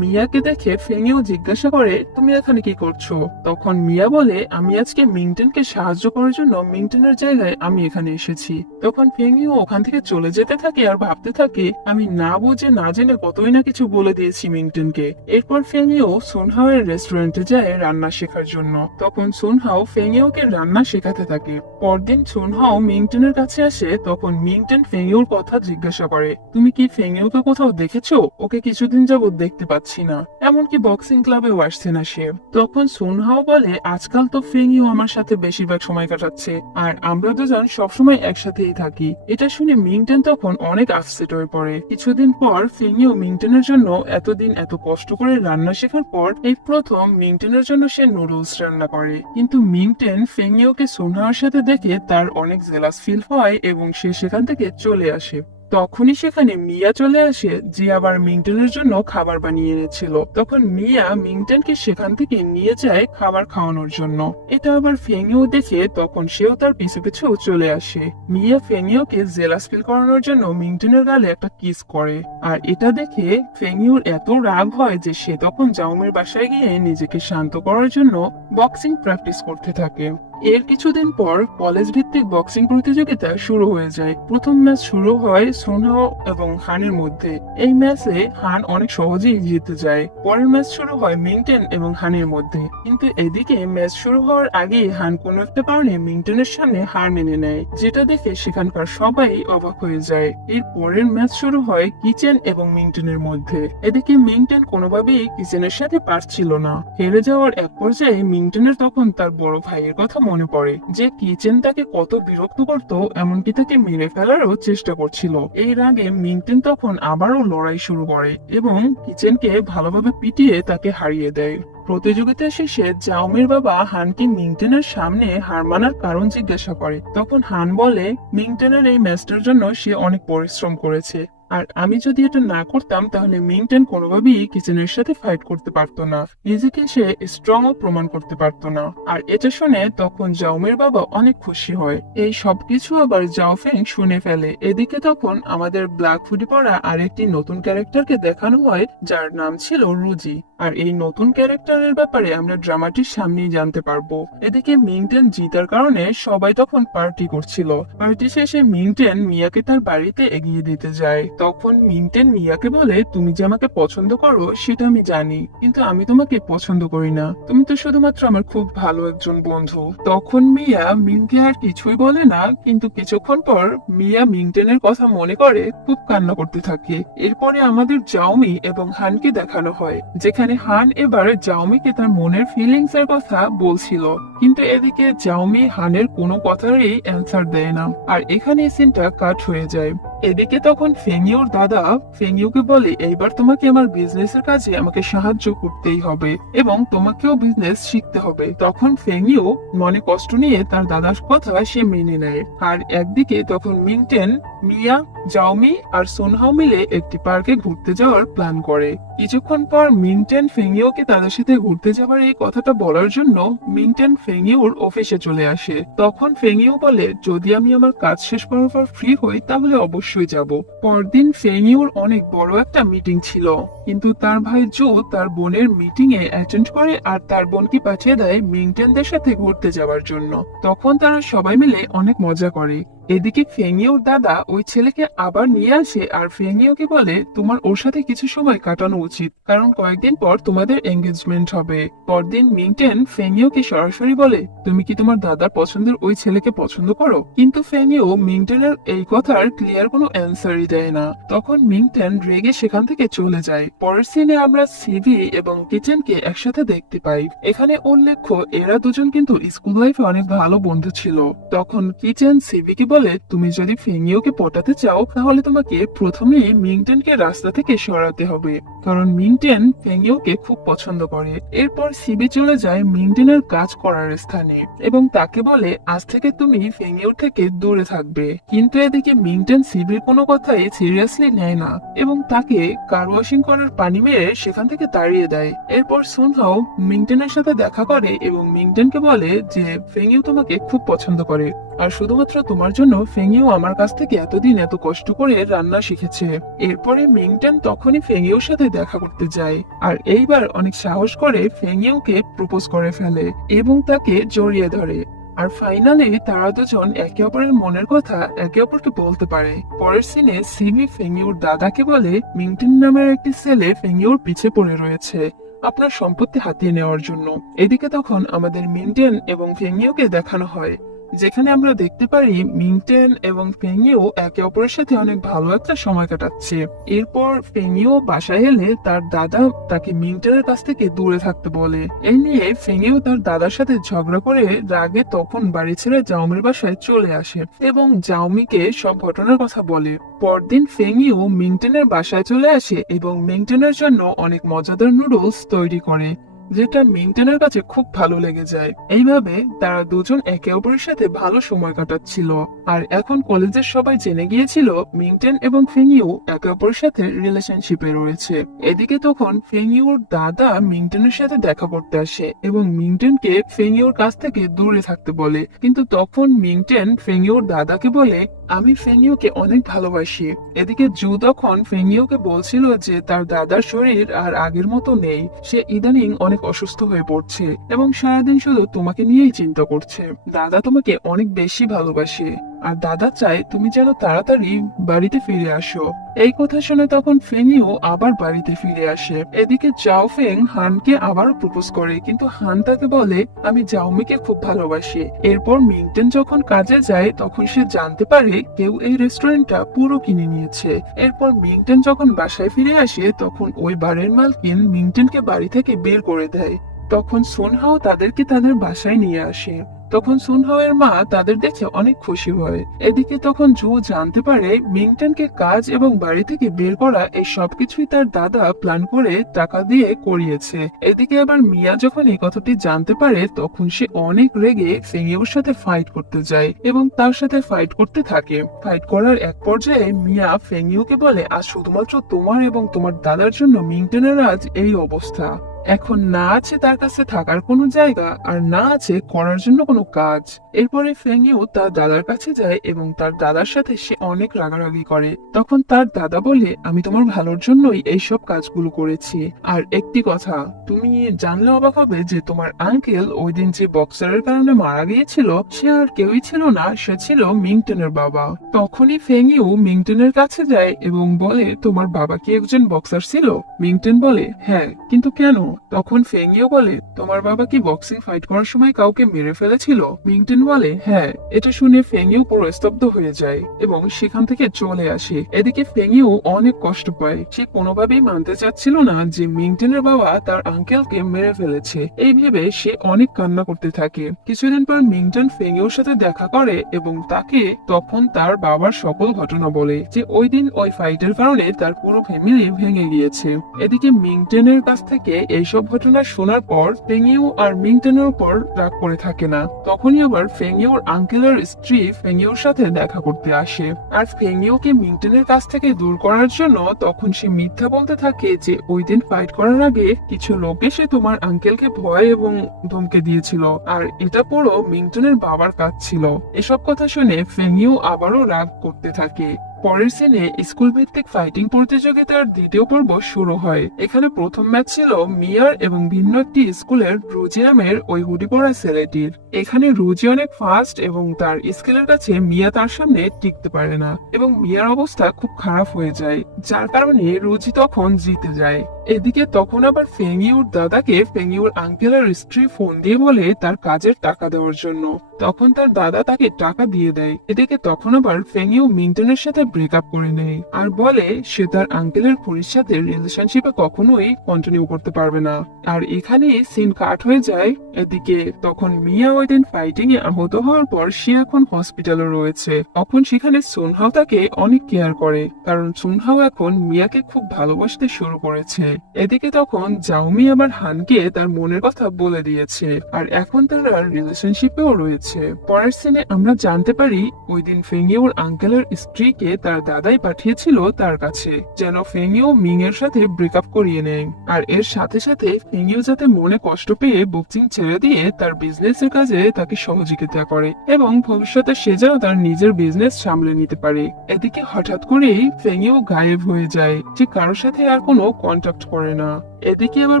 মিয়াকে দেখে ফেংইও জিজ্ঞাসা করে, তুমি এখানে কি করছো? তখন মিয়া বলে, আমি আজকে মিংটেনকে সাহায্য করার জন্য মিংটেনের জায়গায় আমি এখানে এসেছি। তখন ফেংইও ওখান থেকে চলে যেতে থাকে আর ভাবতে থাকে, আমি না বুঝে না জেনে কতই না কিছু বলে দিয়েছি মিংটেনকে। এরপর ফেংইও সুনহাও এর রেস্টুরেন্টে যায় রান্না শেখার জন্য। তখন সুনহাও ফেংইওকে রান্না শেখাতে থাকে। পরদিন সুনহাও মিংটেনের কাছে আসে। তখন মিংটেন ফেংইওর কথা জিজ্ঞাসা করে, তুমি কি ফেংইওকে কোথাও দেখেছো? ওকে কিছুদিন যাবত দেখতে পাচ্ছি না, এমনকি বক্সিং ক্লাবেও আসছে না সে। তখন সুনহাও বলে, আজকাল তো ফেংইও আমার সাথে বেশিরভাগ সময় কাটাচ্ছে আর আমরা দুজন সবসময় একসাথেই থাকি। এটা শুনে মিংটেন তখন অনেক আপসেট হয়ে পড়ে। কিছুদিন পর ফেংইও মিংটেনের জন্য এতদিন এত কষ্ট করে রান্না শেখার পর এই প্রথম মিংটেনের জন্য সে নুডলস রান্না করে। কিন্তু মিংটেন ফেংইওকে সুনহাওর সাথে দেখে তার অনেক জেলাস ফিল হয় এবং সে সেখান থেকে চলে আসে। তখনই সেখানে মিয়া চলে আসে, যে আবার মিংটেনের জন্য খাবার বানিয়ে এনেছিল। তখন মিয়া মিংটেনকে সেখান থেকে নিয়ে যায় খাবার খাওয়ানোর জন্য। এটা আবার ফেংইও দেখে তখন সেও তার পিছু পিছু চলে আসে। মিয়া ফেংইওকে জেলাস ফিল করানোর জন্য মিংটেনের গালে একটা কিস করে, আর এটা দেখে ফেংইওর এত রাগ হয় যে সে তখন জাউমের বাসায় গিয়ে নিজেকে শান্ত করার জন্য বক্সিং প্র্যাকটিস করতে থাকে। এর কিছুদিন পর কলেজ ভিত্তিক বক্সিং প্রতিযোগিতা শুরু হয়ে যায়। প্রথম ম্যাচ শুরু হয় সুনহাও এবং হানের মধ্যে। এই ম্যাচে হান অনেক সহজেই জিতে যায়। পরের ম্যাচ শুরু হয় মিংটেন এবং হানের মধ্যে, কিন্তু এদিকে ম্যাচ শুরু হওয়ার আগে হান কোনো একটা কারণে মিংটেনের সামনে হার মেনে নেয়, যেটা দেখে সেখানকার সবাই অবাক হয়ে যায়। এর পরের ম্যাচ শুরু হয় কিচেন এবং মিংটেনের মধ্যে। এদিকে মিংটেন কোনোভাবেই কিচেনের সাথে পারছিল না। হেরে যাওয়ার এক পর্যায়ে মিংটেনের তখন তার বড় ভাইয়ের কথা মনে পড়ে, যে কিচেন তাকে কত বিরক্ত করত, এমনকি তাকে মেরে ফেলারও চেষ্টা করছিল। এই রাগে মিংটেন তখন আবারও লড়াই শুরু করে এবং কিচেনকে ভালোভাবে পিটিয়ে তাকে হারিয়ে দেয়। প্রতিযোগিতা শেষে জাউমের বাবা হানকে মিংটেনের সামনে হার মানার কারণ জিজ্ঞাসা করে। তখন হান বলে, মিংটেনের এই ম্যাচটার জন্য সে অনেক পরিশ্রম করেছে, আর আমি যদি এটা না করতাম তাহলে মিংটেন কোনোভাবেই কিচেনের সাথে ফাইট করতে পারতো না, নিজেকে সে স্ট্রং ও প্রমাণ করতে পারতো না। আর এটা শুনে তখন জাউমের বাবা অনেক খুশি হয়। এই সবকিছু আবার জাওফেং শুনে ফেলে। এদিকে তখন আমাদের ব্ল্যাক হুডি পরা আরেকটি নতুন ক্যারেক্টারকে দেখানো হয়, যার নাম ছিল রুজি। আর এই নতুন ক্যারেক্টারের ব্যাপারে আমরা ড্রামাটির সামনেই জানতে পারবো। এদিকে মিংটেন জিতার কারণে সবাই তখন পার্টি করছিল। পার্টি শেষে মিংটেন মিয়াকে তার বাড়িতে এগিয়ে দিতে যায়। তখন মিংটেন মিয়াকে বলে, তুমি যে আমাকে পছন্দ করো সেটা আমি জানি, কিন্তু আমি তোমাকে পছন্দ করি না। তুমি তো শুধুমাত্র আমার খুব ভালো একজন বন্ধু। তখন মিয়া মিংকে আর কিছুই বলে না, কিন্তু কিছুক্ষণ পর মিয়া মিংটেনের কথা মনে করে খুব কান্না করতে থাকে। এরপরে আমাদের জাওমি এবং হানকে দেখানো হয়, যেখানে হান এবার জাওমিকে তার মনের ফিলিংস এর কথা বলছিল, কিন্তু এদিকে জাওমি হানের কোনো কথারই অ্যান্সার দেয় না। আর এখানে সিনটা কাট হয়ে যায়। এদিকে তখন ফেংইওর দাদা ফেংইওকে বলে, এইবার তোমাকে আমার বিজনেসের কাজে আমাকে সাহায্য করতেই হবে এবং তোমাকেও বিজনেস শিখতে হবে। তখন ফেংইও মনে কষ্ট নিয়ে তার দাদার কথা সে মেনে নেয়। আর একদিকে তখন মিংটেন, মিয়া, জাওমি আর সুনহাও মিলে একটি পার্কে ঘুরতে যাওয়ার প্ল্যান করে। কিছুক্ষণ পর মিংটেন ফেংইওকে তাদের সাথে ঘুরতে যাবার এই কথাটা বলার জন্য মিংটেন ফেংইওর অফিসে চলে আসে। তখন ফেংইও বলে, যদি আমি আমার কাজ শেষ করার পর ফ্রি হই তাহলে অবশ্যই যাব। পরদিন ফেংইওর অনেক বড় একটা মিটিং ছিল, কিন্তু তার ভাই জো তার বোনের মিটিং এ অ্যাটেন্ড করে আর তার বোনকে পাঠিয়ে দেয় মিংটেনদের সাথে ঘুরতে যাওয়ার জন্য। তখন তারা সবাই মিলে অনেক মজা করে। এদিকে ফেংইউর দাদা ওই ছেলেকে আবার নিয়ে আসে আর ফেংইউকে বলে তোমার ওর সাথে কিছু সময় কাটানো উচিত, কারণ কয়েকদিন পর তোমাদের এঙ্গেজমেন্ট হবে। পরদিন মিংটেন ফেংইউকে সরাসরি বলে তুমি কি তোমার দাদার পছন্দের ওই ছেলেকে পছন্দ করো, কিন্তু ফেংইউ মিংটেনের এই কথার ক্লিয়ার কোনো অ্যান্সারই দেয় না। তখন মিংটেন রেগে সেখান থেকে চলে যায়। পরের সিনে আমরা সিভি এবং কিচেনকে একসাথে দেখতে পাই। এখানে উল্লেখ্য এরা দুজন কিন্তু স্কুল লাইফে অনেক ভালো বন্ধু ছিল। তখন কিচেন সিভিকে বলে তুমি যদি ফেংইউকে পটাতে চাও তাহলে তোমাকে প্রথমেই মিংটেনকে রাস্তা থেকে সরাতে হবে, কারণ মিংটেন ফেংইউকে খুব পছন্দ করে। এরপর সিবি চলে যায় মিংটেনের কাজ করার স্থানে এবং তাকে বলে আজ থেকে তুমি ফেংইউর থেকে দূরে থাকবে। কিন্তু এদিকে মিংটেন সিবির কোনো কথাই সিরিয়াসলি নেয় না এবং তাকে কার ওয়াশিং করার পানি মেরে সেখান থেকে তাড়িয়ে দেয়। এরপর সুনহাও মিংটেনের সাথে দেখা করে এবং মিংটেনকে বলে যে ফেংইউ তোমাকে খুব পছন্দ করে আর শুধুমাত্র তোমার জন্য ফেংইউ আমার কাছ থেকে এতদিন এত কষ্ট করে রান্না শিখেছে। এরপরে মিংটেন তখনই ফেংইউর সাথে দেখা করতে যায় আর এইবার অনেক সাহস করে ফেংইউকে প্রপোজ করে ফেলে এবং তাকে জড়িয়ে ধরে। আর ফাইনালি তারা দুজন একে অপরের মনের কথা একে অপরকে বলতে পারে। পরের সিনে সিমি ফেংইউর দাদাকে বলে মিংটেন নামের একটি ছেলে ফেংইউর পিছে পড়ে রয়েছে আপনার সম্পত্তি হাতিয়ে নেওয়ার জন্য। এদিকে তখন আমাদের মিংটেন এবং ফেংইউকে দেখানো হয়, যেখানে আমরা দেখতে পারি মিংটেন এবং ফেংইউ একে অপরের সাথে অনেক ভালো একটা সময় কাটাচ্ছে। এরপর ফেংইউ বাসায় এলে তার দাদা তাকে মিংটেনের কাছ থেকে দূরে থাকতে বলে। এই নিয়ে ফেংইউ তার দাদার সাথে ঝগড়া করে রাগে তখন বাড়ি ছেড়ে জাওমির বাসায় চলে আসে এবং জাওমিকে সব ঘটনার কথা বলে। পরদিন ফেংইউ মিংটেনের বাসায় চলে আসে এবং মিংটেনের জন্য অনেক মজাদার নুডলস তৈরি করে, যেটা মিংটেনের কাছে খুব ভালো লেগে যায়। এইভাবে তারা দুজন একে অপরের সাথে ভালো সময় কাটাচ্ছিল আর এখন কলেজের সবাই জেনে গিয়েছিল মিংটেন এবং ফেংইউ একে অপরের সাথে রিলেশনশিপে রয়েছে। এদিকে তখন ফেংইউর দাদা মিংটেনের সাথে দেখা করতে আসে এবং মিংটেনকে ফেংইউর কাছ থেকে দূরে থাকতে বলে, কিন্তু তখন মিংটেন ফেংইউর দাদাকে বলে আমি ফেংইউকে অনেক ভালোবাসি। এদিকে জু তখন ফেংইউকে বলছিল যে তার দাদার শরীর আর আগের মতো নেই, সে ইদানিং অনেক অসুস্থ হয়ে পড়ছে এবং সারাদিন শুধু তোমাকে নিয়েই চিন্তা করছে। দাদা তোমাকে অনেক বেশি ভালোবাসে আর দাদা চায় তুমি যেন তাড়াতাড়ি বাড়িতে ফিরে আসো। এই কথা শুনে তখন ফেংইউ আবার বাড়িতে ফিরে আসে। এদিকে জাও ফেং হানকে আবার প্রপোজ করে, কিন্তু হান তাকে বলে আমি জাওমিকে খুব ভালোবাসি। এরপর মিংটেন যখন কাজে যায় তখন সে জানতে পারে কেউ এই রেস্টুরেন্টটা পুরো কিনে নিয়েছে। এরপর মিংটেন যখন বাসায় ফিরে আসে তখন ওই বারের মালকিন মিংটেনকে বাড়ি থেকে বের করে দেয়। তখন সুনহাও তাদেরকে তাদের বাসায় নিয়ে আসে। তখন সুনহাও এর মা তাদের দেখে অনেক খুশি হয়। এদিকে তখন জু জানতে পারে মিংটেনকে কাজ এবং বাড়ি থেকে বের করা এই সবকিছুই তার দাদা প্ল্যান করে টাকা দিয়ে করিয়েছে। এদিকে আবার মিয়া যখন এই কথাটি জানতে পারে তখন সে অনেক রেগে ফেংইউর সাথে ফাইট করতে যায় এবং তার সাথে ফাইট করতে থাকে। ফাইট করার এক পর্যায়ে মিয়া ফেংইউকে বলে আজ শুধুমাত্র তোমার এবং তোমার দাদার জন্য মিংটেনের আজ এই অবস্থা। এখন না আছে তার কাছে থাকার কোনো জায়গা আর না আছে করার জন্য কোনো কাজ। এরপরে ফেংইউ তার দাদার কাছে যায় এবং তার দাদার সাথে সে অনেক রাগারাগি করে। তখন তার দাদা বলে আমি তোমার ভালোর জন্যই এইসব কাজগুলো করেছি। আর একটি কথা তুমি জানলে অবাক হবে যে তোমার আঙ্কেল ওই দিন যে বক্সারের কারণে মারা গিয়েছিল সে আর কেউই ছিল না, সে ছিল মিংটেনের বাবা। তখনই ফেংইউ মিংটেনের কাছে যায় এবং বলে তোমার বাবা কি একজন বক্সার ছিল? মিংটেন বলে হ্যাঁ, কিন্তু কেন? তখন ফেংইউ বলে তোমার বাবা কি বক্সিং ফাইট করার সময় কাউকে মেরে ফেলেছিল? মিংটেন বলে হ্যাঁ। এটা শুনে ফেংইউ পুরো স্তব্ধ হয়ে যায় এবং সেখান থেকে চলে আসে। এদিকে ফেংইউ অনেক কষ্ট পায়, সে কোনোভাবেই মানতে চাচ্ছিল না যে মিংটেনের বাবা তার আঙ্কেলকে মেরে ফেলেছে। এই ভেবে সে অনেক কান্না করতে থাকে। কিছুদিন পর মিংটেন ফেংইউর সাথে দেখা করে এবং তাকে তখন তার বাবার সকল ঘটনা বলে যে ওই দিন ওই ফাইটের কারণে তার পুরো ফ্যামিলি ভেঙে গিয়েছে। এদিকে মিংটেনের কাছ থেকে এইসব ঘটনা শোনার পর ফেংইউ আর মিংটেনের উপর রাগ করে থাকে না। তখনই আবার ফেংইউর আঙ্কেলের স্ত্রী ফেংইউর সাথে দেখা করতে আসে আর ফেংইউকে মিংটেনের কাছ থেকে দূর করার জন্য তখন সে মিথ্যা বলতে থাকে যে ওই দিন ফাইট করার আগে কিছু লোক এসে তোমার আঙ্কেলকে ভয় এবং ধমকে দিয়েছিল আর এটা পুরো মিংটেনের বাবার কাজ ছিল। এসব কথা শুনে ফেংইউ আবারও রাগ করতে থাকে। পরের সিনে স্কুল ভিত্তিক ফাইটিং প্রতিযোগিতার দ্বিতীয় পর্ব শুরু হয়। এখানে প্রথম ম্যাচ ছিল মিয়ার এবং ভিন্ন একটি স্কুলের রুজি নামের ওই হুডি পরা ছেলেটির। এখানে রুজি অনেক ফাস্ট এবং তার স্কিলের কাছে মিয়া তার সামনে টিকতে পারে না এবং মিয়ার অবস্থা খুব খারাপ হয়ে যায়, যার কারণে রুজি তখন জিতে যায়। এদিকে তখন আবার ফেংইউর দাদাকে ফেংইউর আঙ্কেলের স্ত্রী ফোন দিয়ে বলে তার কাজের টাকা দেওয়ার জন্য। তখন তার দাদা তাকে টাকা দিয়ে দেয়। এদিকে তখন আবার ফেংইউ মিংটনের সাথে ব্রেকআপ করে নেয় আর বলে সে তার আঙ্কেলের খুনির সাথে রিলেশনশিপে কখনোই কন্টিনিউ করতে পারবে না। আর এখানে সিন কাট হয়ে যায়। এদিকে তখন মিয়া ওই দিন ফাইটিং এ আহত হওয়ার পর সে এখন হসপিটালে রয়েছে। তখন সেখানে সুনহাও তাকে অনেক কেয়ার করে, কারণ সুনহাও এখন মিয়াকে খুব ভালোবাসতে শুরু করেছে। এদিকে তখন জাওমি আবার হানকে তার মনের কথা বলে দিয়েছে আর এখন তারা রিলেশনশিপেও রয়েছে। পরের সিনে আমরা জানতে পারি ওই দিন ফেংইউর আঙ্কেলের স্ত্রীকে তার দাদাই পাঠিয়েছিল তার কাছে, যেন ফেংইউ মিং এর সাথে ব্রেকআপ করিয়ে নেয়। আর এর সাথে সাথে ফেংইউ যাতে মনে কষ্ট পেয়ে বক্সিং ছেড়ে দিয়ে তার বিজনেসের কাজে তাকে সহযোগিতা করে এবং ভবিষ্যতে সে যেন তার নিজের বিজনেস সামলে নিতে পারে। এদিকে হঠাৎ করেই ফেংইউ গায়েব হয়ে যায়, যে কারোর সাথে আর কোনো কন্ট্যাক্ট করে না। এদিকে আবার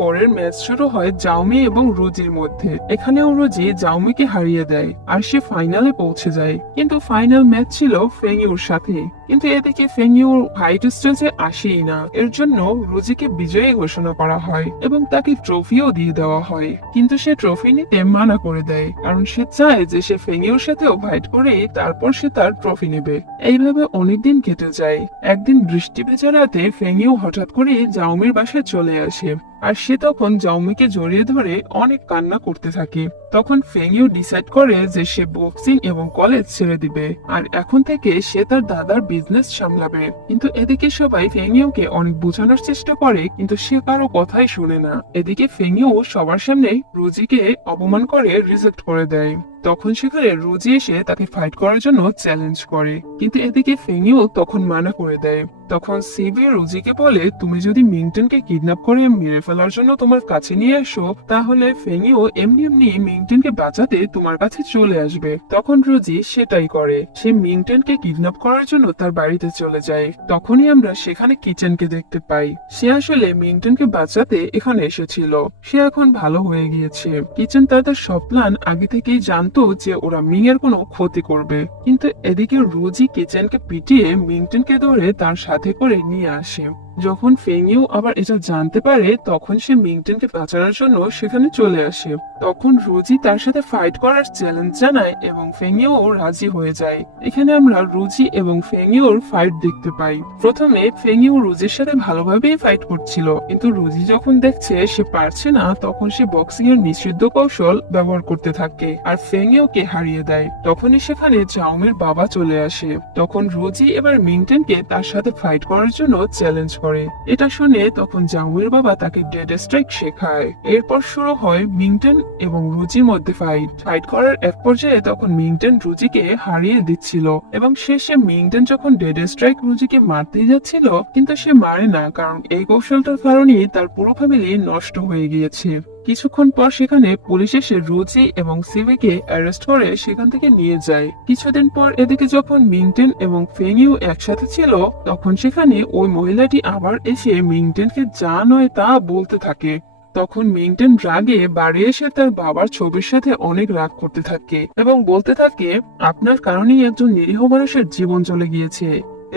পরের ম্যাচ শুরু হয় জাওমি এবং রুজির মধ্যে। এখানেও রুজি জাওমিকে হারিয়ে দেয় আর সে ফাইনালে পৌঁছে যায়, কিন্তু ফাইনাল ম্যাচ ছিল ফেংইউর সাথে। কিন্তু এদিকে ফেংইউ ফাইট স্টেজে আসেই না, এর জন্য রুজিকে বিজয়ী ঘোষণা করা হয় এবং তাকে ট্রফিও দিয়ে দেওয়া হয়। কিন্তু সে ট্রফি নিতে মানা করে দেয়, কারণ সে চায় যে সে ফেংইউর সাথেও ফাইট করে তারপর সে তার ট্রফি নেবে। এইভাবে অনেকদিন কেটে যায়। একদিন বৃষ্টি ভেজা রাতে ফেংইউ হঠাৎ করে জাওমির বাসায় চলে আসে আর সে তখন জাওমিকে জড়িয়ে ধরে অনেক কান্না করতে থাকে। তখন ফেংইউ ডিসাইড করে যে সে বক্সিং এবং কলেজ ছেড়ে দিবে আর এখন থেকে সে তার দাদার বিজনেস সামলাবে। কিন্তু এদিকে সবাই ফেংইউকে অনেক বোঝানোর চেষ্টা করে, কিন্তু সে কারো কথাই শুনে না। এদিকে ফেংইউ সবার সামনে রুজিকে অপমান করে রিজেক্ট করে দেয়। তখন সেখানে রুজি এসে তাকে ফাইট করার জন্য চ্যালেঞ্জ করে, কিন্তু এদিকে ফেংইউ তখন মানা করে দেয়। তখন সিবি রুজিকে বলে, তুমি যদি মিংটনকে কিডন্যাপ করে মেরে ফেলার জন্য তোমার কাছে নিয়ে আসো, তাহলে ফেংইউ এমনি এমনি মিংটনকে বাঁচাতে তোমার কাছে চলে আসবে। তখন রুজি সেটাই করে, সে মিংটনকে কিডন্যাপ করার জন্য তার বাড়িতে চলে যায়। তখনই আমরা সেখানে কিচেনকে দেখতে পাই। সে আসলে মিংটনকে বাঁচাতে এখানে এসেছিল। সে এখন ভালো হয়ে গিয়েছে। কিচেন তাদের সব প্ল্যান আগে থেকেই জানতো যে ওরা মিং এর কোনো ক্ষতি করবে, কিন্তু এদিকে রুজি কিচেনকে পিটিয়ে মিংটনকে ধরে তার সাথে করে নিয়ে আসে। যখন ফেংইউ আবার এটা জানতে পারে, তখন সে মিংটনকে বাঁচানোর জন্য সেখানে চলে আসে। তখন রুজি তার সাথে ফাইট করার চ্যালেঞ্জ জানায় এবং ফেংইউ রাজি হয়ে যায়। এখানে আমরা রুজি এবং ফেংইউর ফাইট দেখতে পাই। প্রথমে ফেংইউ রুজির সাথে ভালোভাবেই ফাইট করছিল, কিন্তু রুজি যখন দেখছে সে পারছে না, তখন সে বক্সিং এর নিষিদ্ধ কৌশল ব্যবহার করতে থাকে আর ফেংইউকে হারিয়ে দেয়। তখনই সেখানে জাওমির বাবা চলে আসে। তখন রুজি এবার মিংটনকে তার সাথে ফাইট করার জন্য চ্যালেঞ্জ করে। এটা শুনে তখন জাওমির বাবা তাকে ডেড স্ট্রাইক শেখায়। এরপর শুরু হয় মিংটন এবং রুজির মধ্যে ফাইট করার এক পর্যায়ে তখন মিংটন রুজিকে হারিয়ে দিচ্ছিল এবং শেষে মিংটন যখন ডেড স্ট্রাইক রুজিকে মারতে যাচ্ছিল, কিন্তু সে মারে না, কারণ এই কৌশলটার কারণে তার পুরো ফ্যামিলি নষ্ট হয়ে গিয়েছে। কিছুক্ষণ পর সেখানে পুলিশ এসে রুজি এবং সিবিকে অ্যারেস্ট করে সেখান থেকে নিয়ে যায়। কিছুদিন পর এদিকে যখন মিংটন এবং ফেংইউ একসাথে ছিল, তখন সেখানে ওই মহিলাটি আবার এসে মিংটনকে যা নয় তা বলতে থাকে। তখন মিংটন রাগে বাড়ি এসে তার বাবার ছবির সাথে অনেক রাগ করতে থাকে এবং বলতে থাকে, আপনার কারণেই একজন নিরীহ মানুষের জীবন চলে গিয়েছে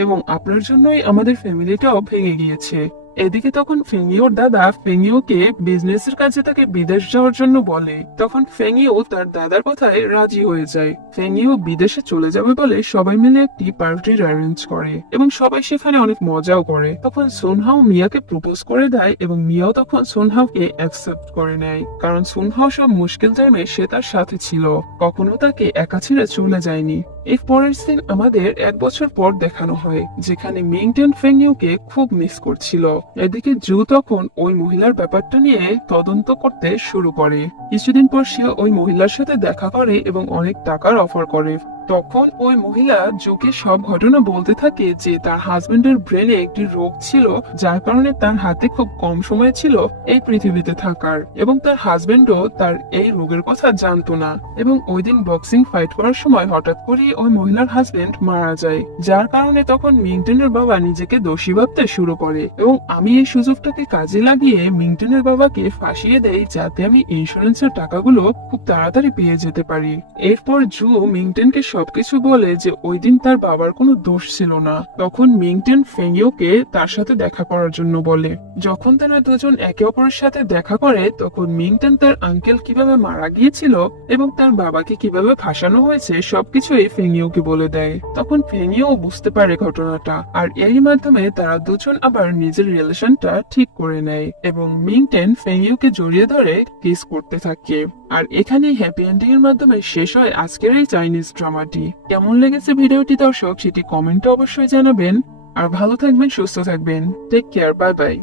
এবং আপনার জন্যই আমাদের ফ্যামিলিটাও ভেঙে গিয়েছে। এদিকে তখন ফেংইউর দাদা ফেংইউকে বিজনেসের কাজে তাকে বিদেশ যাওয়ার জন্য বলে। তখন ফেংইউ তার দাদার কথায় রাজি হয়ে যায়। ফেংইউ বিদেশে চলে যাবে বলে সবাই মিলে একটি পার্টির অ্যারেঞ্জ করে এবং সবাই সেখানে অনেক মজাও করে। তখন সুনহাও মিয়াকে প্রপোজ করে দেয় এবং মিয়াও তখন সুনহাওকে অ্যাকসেপ্ট করে নেয়, কারণ সুনহাও সব মুশকিল টাইমে সে তার সাথে ছিল, কখনো তাকে একা ছেড়ে চলে যায়নি। এর পরের সিন আমাদের 1 বছর পর দেখানো হয়, যেখানে মিংটন ফেংইউকে খুব মিস করছিল। এদিকে জু তখন ওই মহিলার ব্যাপারটা নিয়ে তদন্ত করতে শুরু করে। কিছুদিন পর সে ওই মহিলার সাথে দেখা করে এবং অনেক টাকার অফার করে। তখন ওই মহিলা জুকে সব ঘটনা বলতে থাকে যে তার হাজবেন্ডের ব্রেনে একটি রোগ ছিল, যার কারণে তার হাতে খুব কম সময় ছিল এই পৃথিবীতে থাকার, এবং তার হাজবেন্ডও তার এই রোগের কথা জানতো না। এবং ওই দিন বক্সিং ফাইট করার সময় হঠাৎ করেই ওই মহিলার হাজবেন্ড মারা যায়, যার কারণে তখন মিংটেনের বাবা নিজেকে দোষী ভাবতে শুরু করে। এবং আমি এই সুযোগটাকে কাজে লাগিয়ে মিংটেনের বাবাকে ফাঁসিয়ে দেই, যাতে আমি ইন্স্যুরেন্সের টাকাগুলো খুব তাড়াতাড়ি পেয়ে যেতে পারি। এরপর জু মিংটেনকে সবকিছু বলে যে ওই দিন তার বাবার কোনো দোষ ছিল না। তখন মিংটেন ফেংইউকে তার সাথে দেখা করার জন্য বলে। যখন তারা দুজন একে অপরের সাথে দেখা করে, তখন মিংটেন তার আঙ্কেল কিভাবে মারা গিয়েছিল এবং তার বাবাকে কিভাবে ফাঁসানো হয়েছে সবকিছুই ফেংইউকে বলে দেয়। তখন ফেংইউ বুঝতে পারে ঘটনাটা, আর এরই মাধ্যমে তারা দুজন আবার নিজের রিলেশনটা ঠিক করে নেয় এবং মিংটেন ফেংইউকে জড়িয়ে ধরে কিস করতে থাকে। আর এখানেই হ্যাপি এন্ডিং এর মাধ্যমে শেষ হয় আজকের এই চাইনিজ ড্রামাটি। কেমন লেগেছে ভিডিওটি দর্শক সেটি কমেন্টে অবশ্যই জানাবেন। আর ভালো থাকবেন, সুস্থ থাকবেন। Take care, bye by.